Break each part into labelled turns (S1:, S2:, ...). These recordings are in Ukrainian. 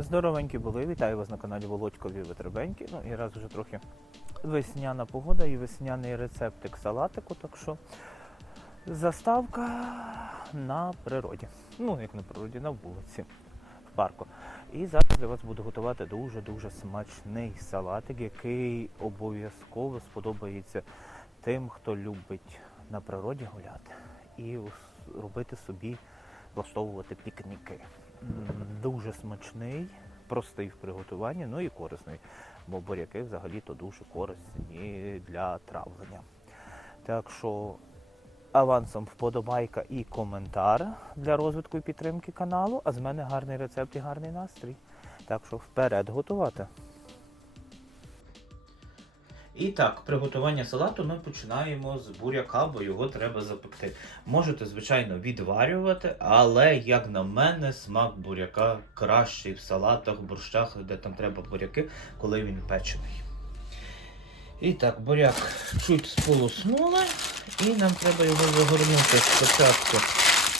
S1: Здоровенькі були, вітаю вас на каналі Володькові Витребеньки. Ну і раз вже трохи весняна погода і весняний рецептик салатику, так що заставка на природі. Ну, як на природі, на вулиці, в парку. І зараз для вас буду готувати дуже-дуже смачний салатик, який обов'язково сподобається тим, хто любить на природі гуляти і робити собі, влаштовувати пікніки. Дуже смачний, простий в приготуванні, ну і корисний, бо буряки взагалі-то дуже корисні для травлення. Так що авансом вподобайка і коментар для розвитку і підтримки каналу, а з мене гарний рецепт і гарний настрій. Так що вперед готувати. І так, приготування салату ми починаємо з буряка, бо його треба запекти. Можете, звичайно, відварювати, але, як на мене, смак буряка кращий в салатах, борщах, де там треба буряки, коли він печений. І так, буряк чуть сполоснули, і нам треба його загорнути спочатку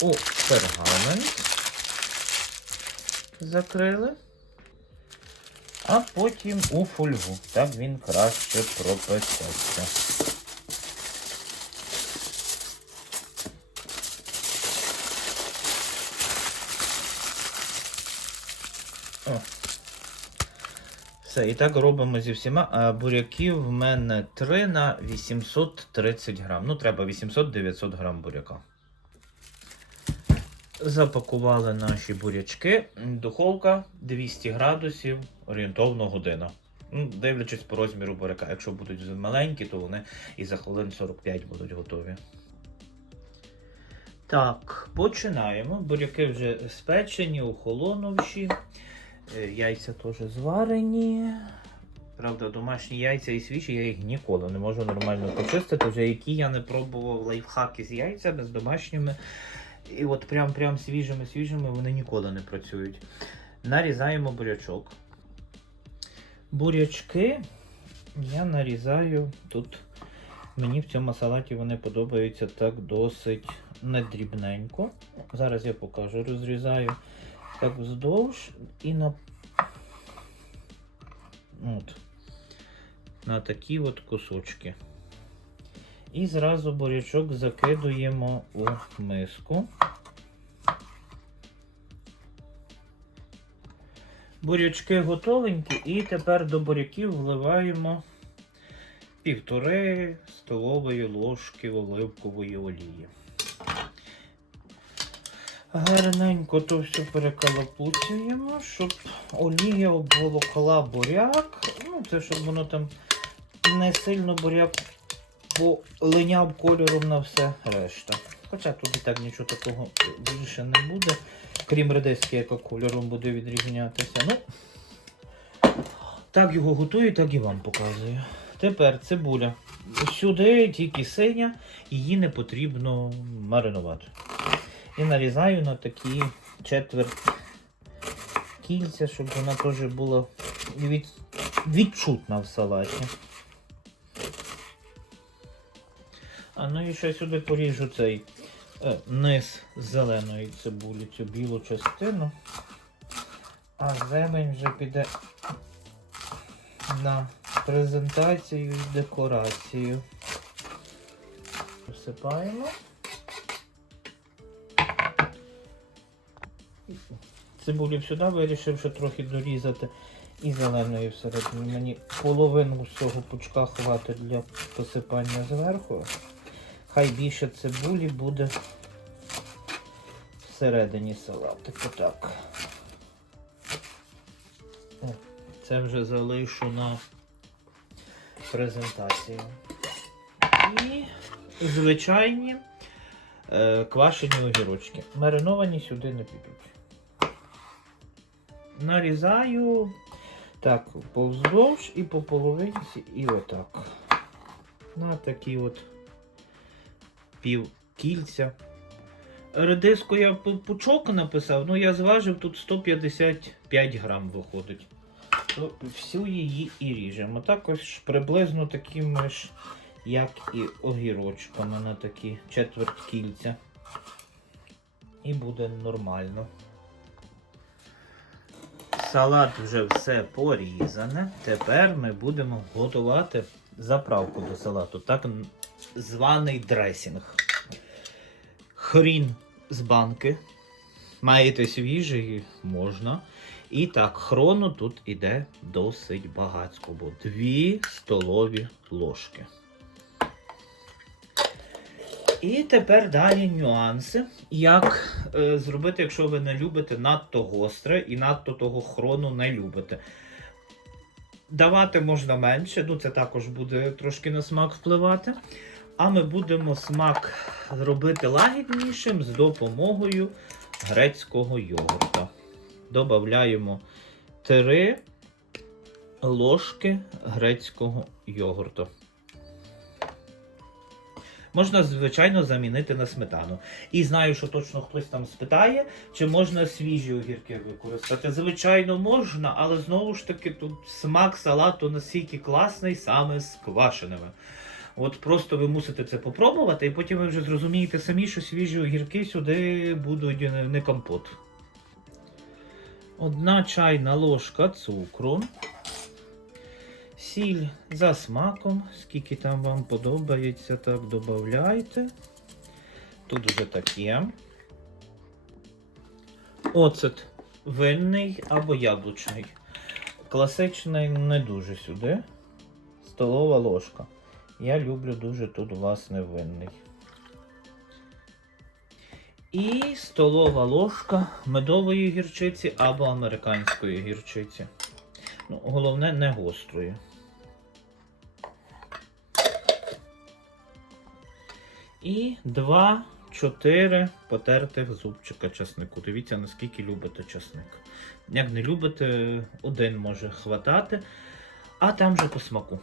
S1: у пергамент. Закрили. А потім у фольгу. Так він краще пропечеться. О. Все, і так робимо зі всіма. А буряків в мене 3 на 830 грам. Ну, треба 800-900 грам буряка. Запакували наші бурячки. Духовка 200 градусів, орієнтовно година. Ну, дивлячись по розміру буряка. Якщо будуть маленькі, то вони і за хвилин 45 будуть готові. Так, починаємо. Буряки вже спечені, охолонувші. Е, Яйця теж зварені. Правда, домашні яйця і свіжі, я їх ніколи не можу нормально почистити. Вже які я не пробував лайфхаки з яйцями, з домашніми. І от прям прям свіжими свіжими вони ніколи не працюють. Нарізаємо бурячок. Бурячки я нарізаю тут. Мені в цьому салаті вони подобаються так досить недрібненько. Зараз я покажу. Розрізаю так вздовж і на от, на такі от кусочки. І зразу бурячок закидуємо у миску. Бурячки готовенькі, і тепер до буряків вливаємо півтори столової ложки оливкової олії. Гарненько то все перекалапуцюємо, щоб олія обволокла буряк. Ну, це щоб воно там не сильно буряк полиняв кольором на все решта. Хоча тут і так нічого такого більше не буде, крім редиски, яка кольором буде відрізнятися. Ну, так його готую, так і вам показую. Тепер цибуля. Сюди тільки синя, її не потрібно маринувати. І нарізаю на такі четверть кільця, щоб вона теж була від... відчутна в салаті. А ну і ще сюди поріжу цей е, низ зеленої цибулі, цю білу частину. А зелень вже піде на презентацію і декорацію. Всипаємо. Цибулю сюди вирішив, що трохи дорізати і зеленої всередині. Мені половину з цього пучка хватить для посипання зверху. Хай більше цибулі буде всередині салатику. Так. Це вже залишу на презентацію. І звичайні е, квашені огірочки. Мариновані сюди не підуть. Нарізаю так, повздовж і по половинці, і отак. На такі от пів кільця. Редиску я пучок написав, ну я зважив, тут 155 грам виходить. То всю її і ріжемо. Також приблизно такими ж, як і огірочками на такі четверть кільця. І буде нормально. Салат вже все порізане. Тепер ми будемо готувати заправку до салату, так званий дресінг. Хрін з банки. Маєте свіжий, можна. І так, хрону тут іде досить багатько, бо 2 столові ложки. І тепер далі нюанси, як е, зробити, якщо ви не любите надто гостре і надто того хрону не любите. Давати можна менше, ну це також буде трошки на смак впливати. А ми будемо смак робити лагіднішим з допомогою грецького йогурта. Добавляємо 3 ложки грецького йогурту. Можна, звичайно, замінити на сметану. І знаю, що точно хтось там спитає, чи можна свіжі огірки використати. Звичайно, можна, але знову ж таки тут смак салату настільки класний саме з квашеними. От просто ви мусите це попробувати, і потім ви вже зрозумієте самі, що свіжі огірки сюди будуть не компот. Одна чайна ложка цукру. Сіль за смаком, скільки там вам подобається, так додавайте. Тут вже таке. Оцет винний або яблучний. Класичний не дуже сюди. Столова ложка. Я люблю дуже тут, власне, винний. І столова ложка медової гірчиці або американської гірчиці. Ну, головне, не гострої. І 2-4 потертих зубчика часнику. Дивіться, наскільки любите часник. Як не любите, один може хватати, а там вже по смаку.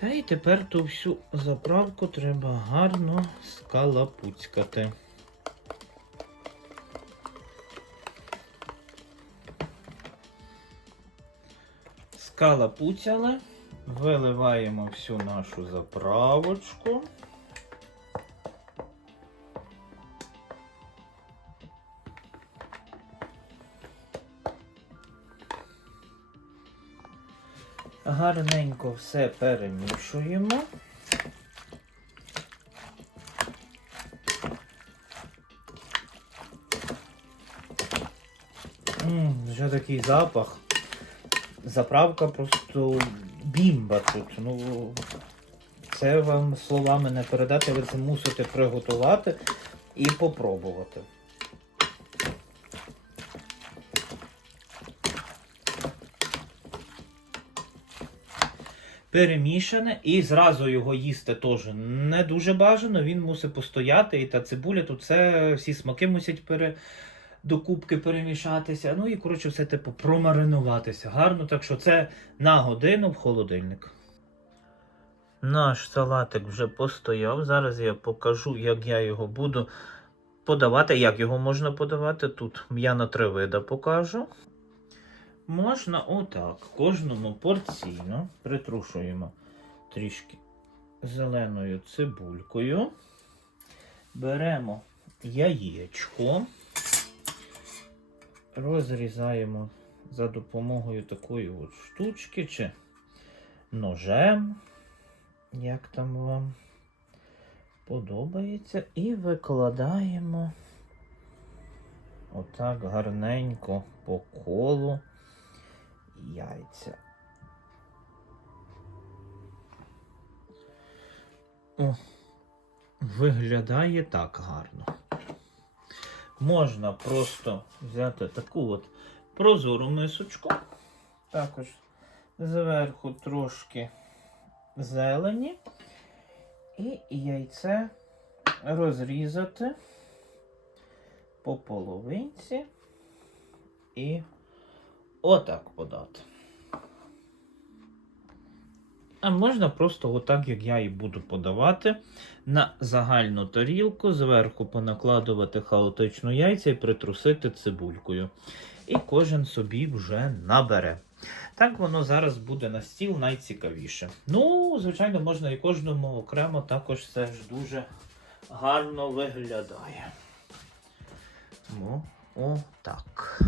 S1: Та і тепер ту всю заправку треба гарно скалапуцькати. Скалапуцяли, виливаємо всю нашу заправочку. Гарненько все перемішуємо. М, вже такий запах. Заправка просто бімба тут. Ну, це вам словами не передати, ви це мусите приготувати і попробувати. Перемішане і зразу його їсти теж не дуже бажано. Він мусить постояти, і та цибуля, тут все, всі смаки мусять пере, до кубки перемішатися. Ну і коротше, все типу промаринуватися гарно. Так що це на годину в холодильник. Наш салатик вже постояв. Зараз я покажу, як я його буду подавати. Як його можна подавати? Тут я на три вида покажу. Можна отак. Кожному порційно притрушуємо трішки зеленою цибулькою. Беремо яєчко, розрізаємо за допомогою такої от штучки чи ножем, як там вам подобається, і викладаємо отак гарненько по колу яйця. О, виглядає так гарно. Можна просто взяти таку от прозору мисочку, також зверху трошки зелені і яйце розрізати по половинці і отак подати. А можна просто отак, як я і буду подавати, на загальну тарілку, зверху понакладувати хаотично яйця і притрусити цибулькою. І кожен собі вже набере. Так воно зараз буде на стіл найцікавіше. Ну, звичайно, можна і кожному окремо також це ж дуже гарно виглядає. Ну, отак.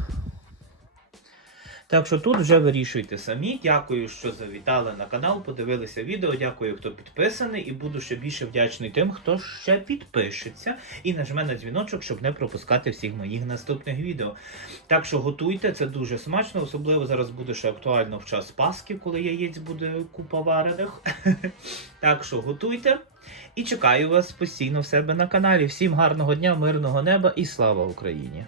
S1: Так що тут вже вирішуйте самі. Дякую, що завітали на канал, подивилися відео. Дякую, хто підписаний, і буду ще більше вдячний тим, хто ще підпишеться і нажме на дзвіночок, щоб не пропускати всіх моїх наступних відео. Так що готуйте, це дуже смачно, особливо зараз буде ще актуально в час Пасхи, коли яєць буде купа варених. Так що готуйте і чекаю вас постійно в себе на каналі. Всім гарного дня, мирного неба і слава Україні!